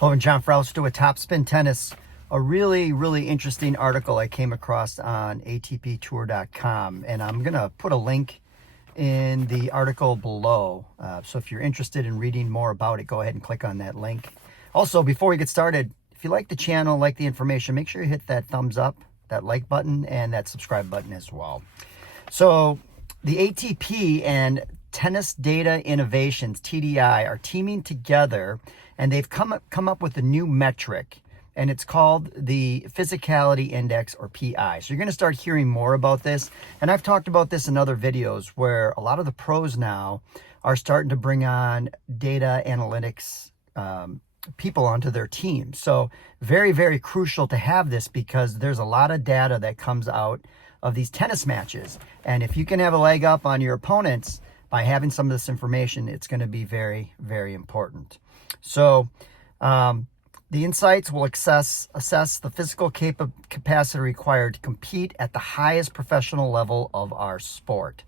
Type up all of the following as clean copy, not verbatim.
Hello, I'm John Frausto with Topspin Tennis. A really interesting article I came across on ATPtour.com, and I'm going to put a link in the article below. So if you're interested in reading more about it, go ahead and click on that link. Also, before we get started, if you like the channel, like the information, make sure you hit that thumbs up, that like button, and that subscribe button as well. So the ATP and Tennis Data Innovations, TDI, are teaming together, and they've come up with a new metric, and it's called the Physicality Index, or PI. So you're going to start hearing more about this, and I've talked about this in other videos where a lot of the pros now are starting to bring on data analytics people onto their team. So very crucial to have this, because there's a lot of data that comes out of these tennis matches, and if you can have a leg up on your opponents by having some of this information, it's going to be very important. So the insights will assess the physical capacity required to compete at the highest professional level of our sport.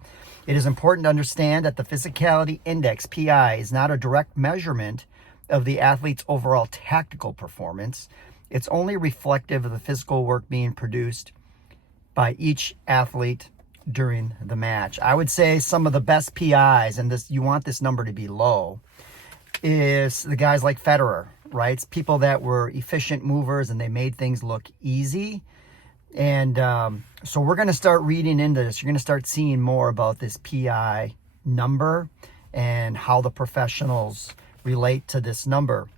It is important to understand that the Physicality Index, PI, is not a direct measurement of the athlete's overall tactical performance. It's only reflective of the physical work being produced by each athlete during the match. I would say some of the best PIs, and this, you want this number to be low, is the guys like Federer, right? It's people that were efficient movers and they made things look easy. And so we're going to start reading into this. You're going to start seeing more about this PI number and how the professionals relate to this number.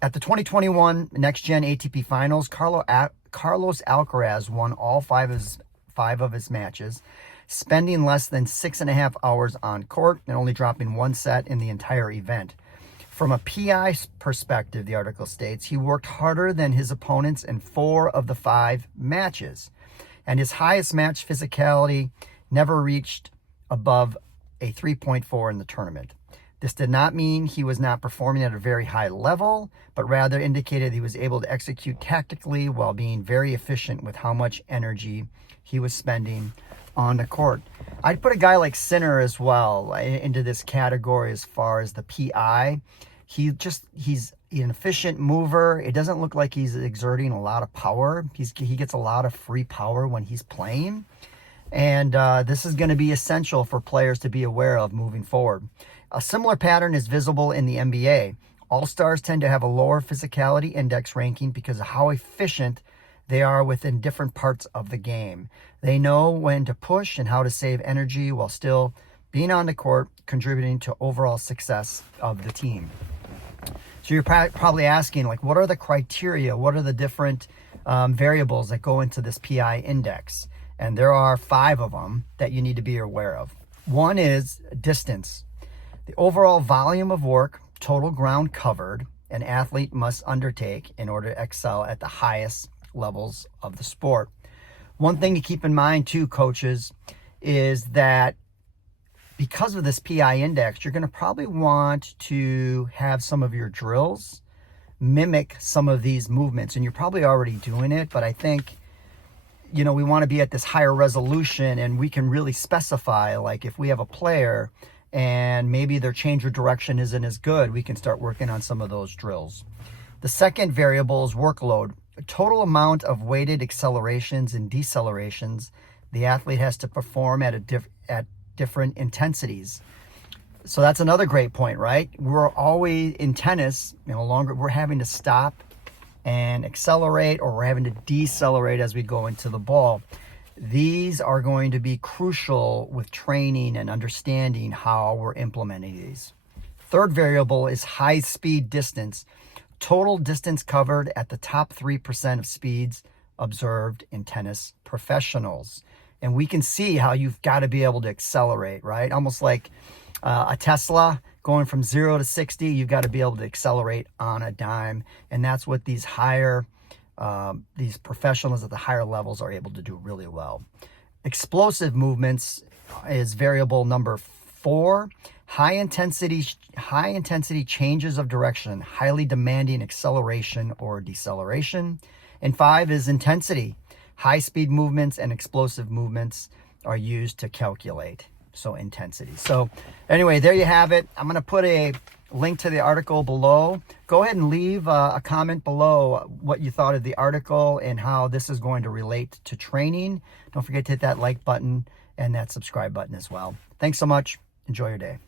At the 2021 Next Gen ATP Finals, Carlos Alcaraz won all five of his matches, spending less than 6.5 hours on court and only dropping one set in the entire event. From a PI perspective, the article states, he worked harder than his opponents in 4 of the 5 matches, and his highest match physicality never reached above a 3.4 in the tournament. This did not mean he was not performing at a very high level, but rather indicated he was able to execute tactically while being very efficient with how much energy he was spending on the court. I'd put a guy like Sinner as well into this category as far as the PI. He's an efficient mover. It doesn't look like he's exerting a lot of power. He gets a lot of free power when he's playing. And this is going to be essential for players to be aware of moving forward. A similar pattern is visible in the NBA. All-stars tend to have a lower physicality index ranking because of how efficient they are within different parts of the game. They know when to push and how to save energy while still being on the court, contributing to overall success of the team. So you're probably asking, like, what are the criteria? What are the different variables that go into this PI index? And there are 5 of them that you need to be aware of. One is distance. The overall volume of work, total ground covered, an athlete must undertake in order to excel at the highest levels of the sport. One thing to keep in mind too, coaches, is that because of this PI index, you're going to probably want to have some of your drills mimic some of these movements, and you're probably already doing it, but I think, you know, we want to be at this higher resolution, and we can really specify, like, if we have a player and maybe their change of direction isn't as good, we can start working on some of those drills. The second variable is workload. A total amount of weighted accelerations and decelerations the athlete has to perform at different intensities. So that's another great point, right? We're always in tennis, we're having to stop and accelerate, or we're having to decelerate as we go into the ball. These are going to be crucial with training and understanding how we're implementing these. Third variable is high speed distance. Total distance covered at the top 3% of speeds observed in tennis professionals. And we can see how you've got to be able to accelerate, right? Almost like a Tesla going from 0 to 60, you've got to be able to accelerate on a dime. And that's what these professionals at the higher levels are able to do really well. Explosive movements is variable number 4. High intensity changes of direction, highly demanding acceleration or deceleration. And 5 is intensity. High speed movements and explosive movements are used to calculate. So intensity. So anyway, there you have it. I'm going to put a link to the article below. Go ahead and leave a comment below what you thought of the article and how this is going to relate to training. Don't forget to hit that like button and that subscribe button as well. Thanks so much. Enjoy your day.